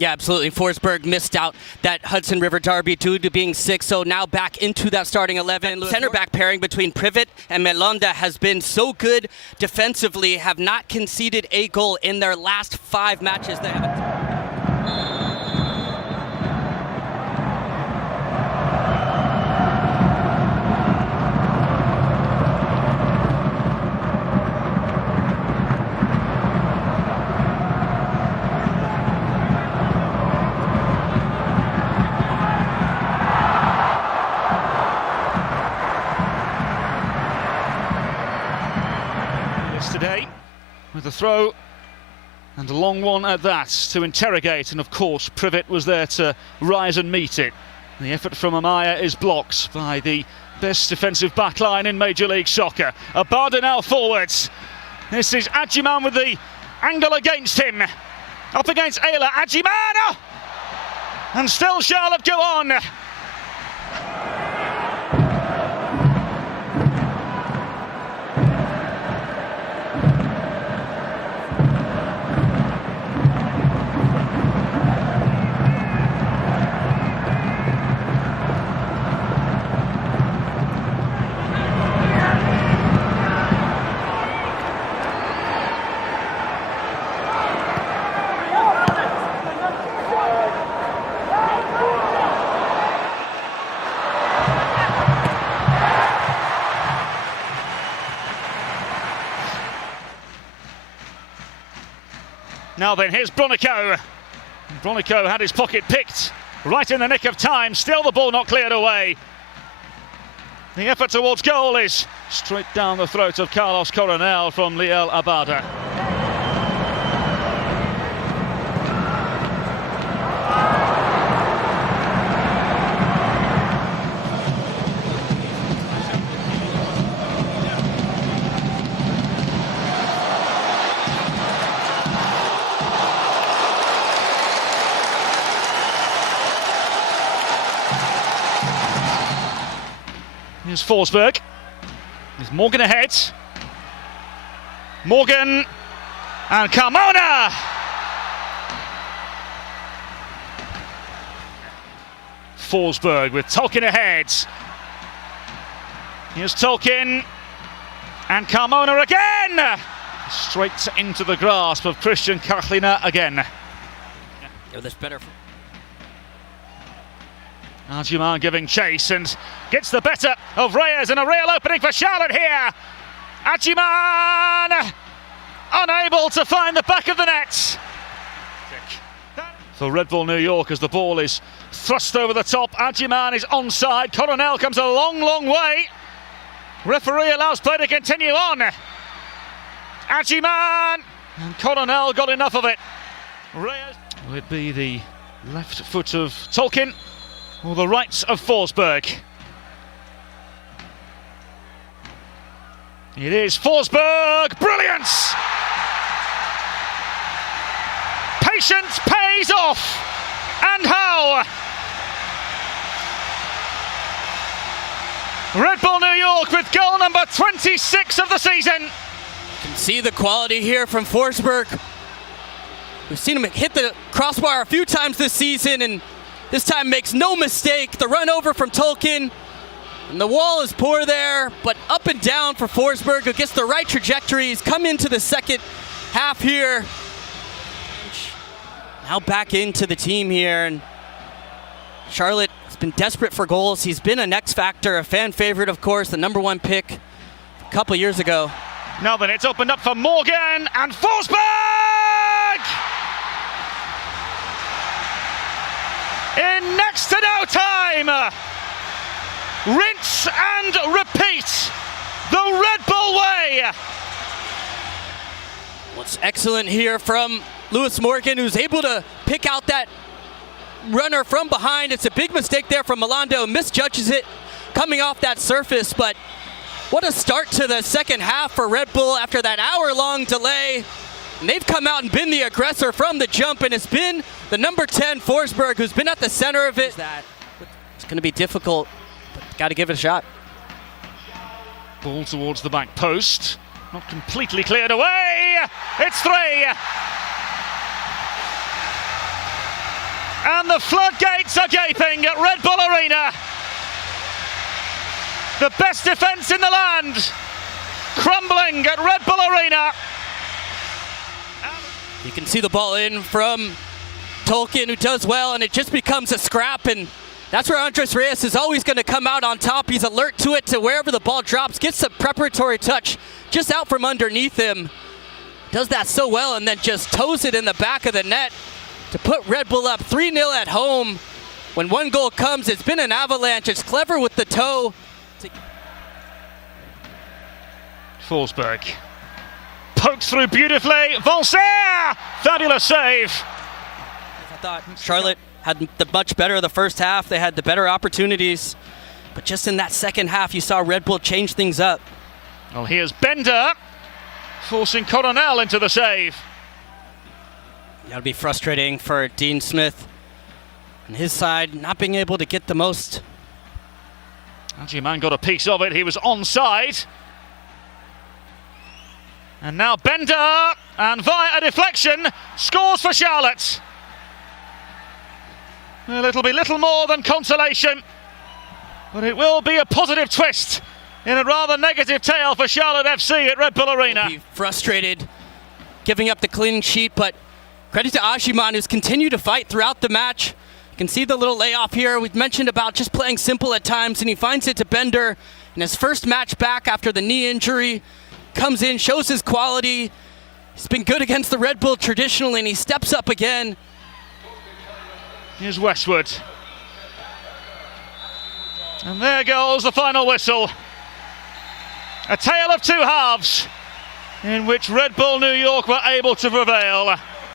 Yeah, absolutely. Forsberg missed out that Hudson River derby due to being sick, so now back into that starting 11. Center back pairing between Privet and Melonda has been so good defensively, have not conceded a goal in their last 5 matches. They haven't. Today with a throw and a long one at that to interrogate, and of course Privet was there to rise and meet it. The effort from Amaya is blocked by the best defensive backline in Major League Soccer. Abada now forwards. This is Adjiman with the angle against him. Up against Ayla. Adjiman! And still Charlotte go on. Now then, here's Bronico. Bronico had his pocket picked right in the nick of time. Still the ball not cleared away. The effort towards goal is straight down the throat of Carlos Coronel from Liel Abada. Here's Forsberg. There's Morgan ahead. Morgan and Carmona. Forsberg with Tolkien ahead. Here's Tolkien and Carmona again. Straight into the grasp of Christian Karlina again. Yeah, that's better. Adjiman giving chase and gets the better of Reyes, and a real opening for Charlotte here. Adjiman unable to find the back of the net. For Red Bull New York as the ball is thrust over the top. Adjiman is onside. Coronel comes a long, long way. Referee allows play to continue on. Adjiman and Coronel got enough of it. Reyes. Will it be the left foot of Tolkien or the right of Forsberg? It is Forsberg. Brilliance! Patience pays off. And how? Red Bull New York with goal number 26 of the season. You can see the quality here from Forsberg. We've seen him hit the crossbar a few times this season, and this time makes no mistake. The run over from Tolkien, and the wall is poor there, but up and down for Forsberg, who gets the right trajectory. He's come into the second half here. Now back into the team here, and Charlotte has been desperate for goals. He's been an X factor, a fan favorite, of course, the #1 pick a couple years ago. Now then, it's opened up for Morgan and Forsberg! In next to no time, rinse and repeat the Red Bull way. What's excellent here from Lewis Morgan, who's able to pick out that runner from behind. It's a big mistake there from Melando, misjudges it coming off that surface, but what a start to the second half for Red Bull after that hour-long delay. And they've come out and been the aggressor from the jump, and it's been the number 10, Forsberg, who's been at the center of it. It's going to be difficult, but got to give it a shot. Ball towards the back post. Not completely cleared away. It's 3. And the floodgates are gaping at Red Bull Arena. The best defence in the land crumbling at Red Bull Arena. You can see the ball in from Tolkien, who does well, and it just becomes a scrap, and that's where Andres Reyes is always going to come out on top. He's alert to it, to wherever the ball drops, gets a preparatory touch just out from underneath him. Does that so well, and then just toes it in the back of the net to put Red Bull up 3-0 at home. When one goal comes, it's been an avalanche. It's clever with the toe. Forsberg pokes through beautifully. Valser! Fabulous save. I thought Charlotte had the much better of the first half. They had the better opportunities. But just in that second half, you saw Red Bull change things up. Well, here's Bender forcing Coronel into the save. That'll be frustrating for Dean Smith and his side, not being able to get the most. Algiman got a piece of it. He was onside. And now Bender, and via a deflection, scores for Charlotte. Well, it'll be little more than consolation, but it will be a positive twist in a rather negative tale for Charlotte FC at Red Bull Arena. He'll be frustrated, giving up the clean sheet, but credit to Algiman, who's continued to fight throughout the match. You can see the little layoff here. We've mentioned about just playing simple at times, and he finds it to Bender in his first match back after the knee injury. Comes in, shows his quality. He's been good against the Red Bull traditionally, and he steps up again. Here's Westwood. And there goes the final whistle. A tale of two halves in which Red Bull New York were able to prevail.